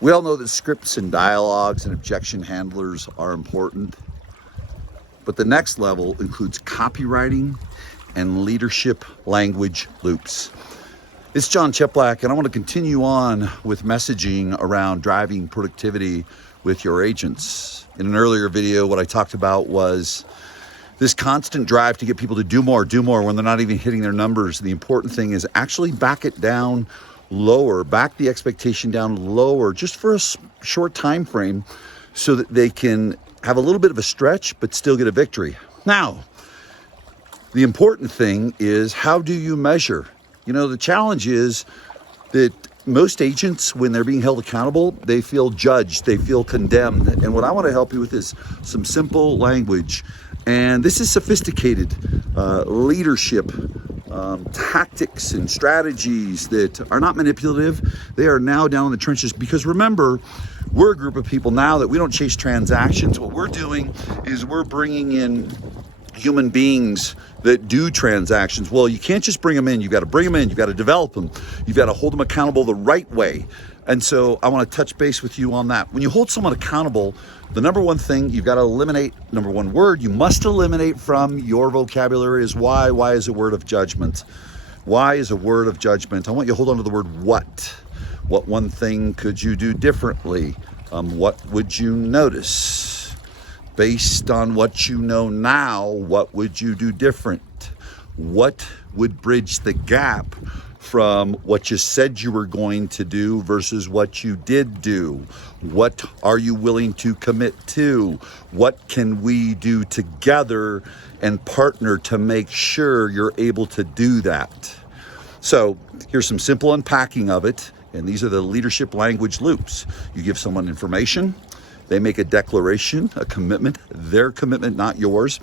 We all know that scripts and dialogues and objection handlers are important, but the next level includes copywriting and leadership language loops. It's John Cheplack, and I want to continue on with messaging around driving productivity with your agents. In an earlier video, what I talked about was this constant drive to get people to do more when they're not even hitting their numbers. The important thing is actually back it down lower, back the expectation down lower, just for a short time frame so that they can have a little bit of a stretch but still get a victory. Now, the important thing is, how do you measure? You know, the challenge is that most agents, when they're being held accountable, they feel judged, they feel condemned. And what I want to help you with is some simple language. And this is sophisticated leadership tactics and strategies that are not manipulative. They are now down in the trenches, because remember, we're a group of people now that we don't chase transactions. What we're doing is we're bringing in human beings that do transactions. Well, you can't just bring them in. You've got to bring them in. You've got to develop them. You've got to hold them accountable the right way. And so I want to touch base with you on that. When you hold someone accountable, the number one thing you've got to eliminate, number one word you must eliminate from your vocabulary is why. Why is a word of judgment? Why is a word of judgment? I want you to hold on to the word what. What one thing could you do differently? What would you notice? Based on what you know now, what would you do different? What would bridge the gap from what you said you were going to do versus what you did do? What are you willing to commit to? What can we do together and partner to make sure you're able to do that? So here's some simple unpacking of it. And these are the leadership language loops. You give someone information. They make a declaration, a commitment, their commitment, not yours.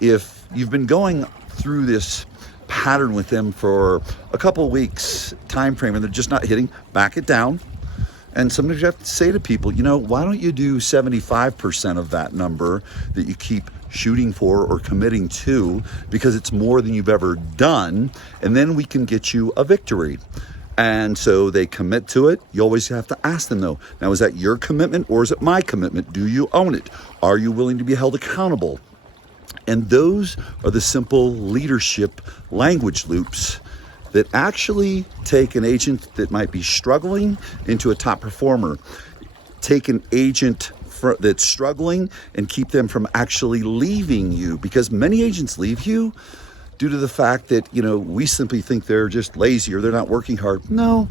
If you've been going through this pattern with them for a couple of weeks time frame and they're just not hitting, back it down. And sometimes you have to say to people, you know, why don't you do 75% of that number that you keep shooting for or committing to, because it's more than you've ever done, and then we can get you a victory. And so they commit to it. You always have to ask them, though, now, is that your commitment or is it my commitment? Do you own it? Are you willing to be held accountable? And those are the simple leadership language loops that actually take an agent that might be struggling into a top performer. Take an agent that's struggling and keep them from actually leaving you, because many agents leave you due to the fact that, you know, we simply think they're just lazy or they're not working hard. No,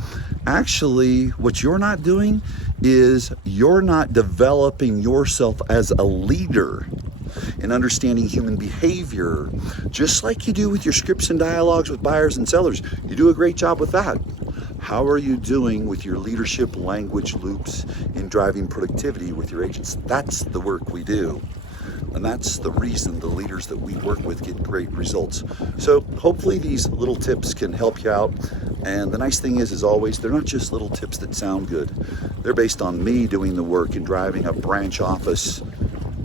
actually, what you're not doing is you're not developing yourself as a leader and understanding human behavior, just like you do with your scripts and dialogues with buyers and sellers. You do a great job with that. How are you doing with your leadership language loops in driving productivity with your agents? That's the work we do. And that's the reason the leaders that we work with get great results. So hopefully these little tips can help you out. And the nice thing is, as always, they're not just little tips that sound good. They're based on me doing the work and driving a branch office.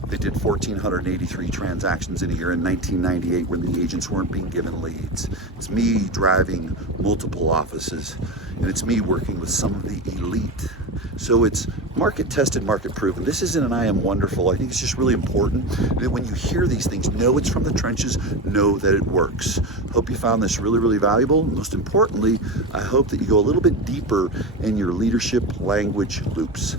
They did 1,483 transactions in a year in 1998 when the agents weren't being given leads. It's me driving multiple offices, and it's me working with some of the elite. So it's market tested, market proven. This isn't an I am wonderful. I think it's just really important that when you hear these things, know it's from the trenches, know that it works. Hope you found this really, really valuable. Most importantly, I hope that you go a little bit deeper in your leadership language loops.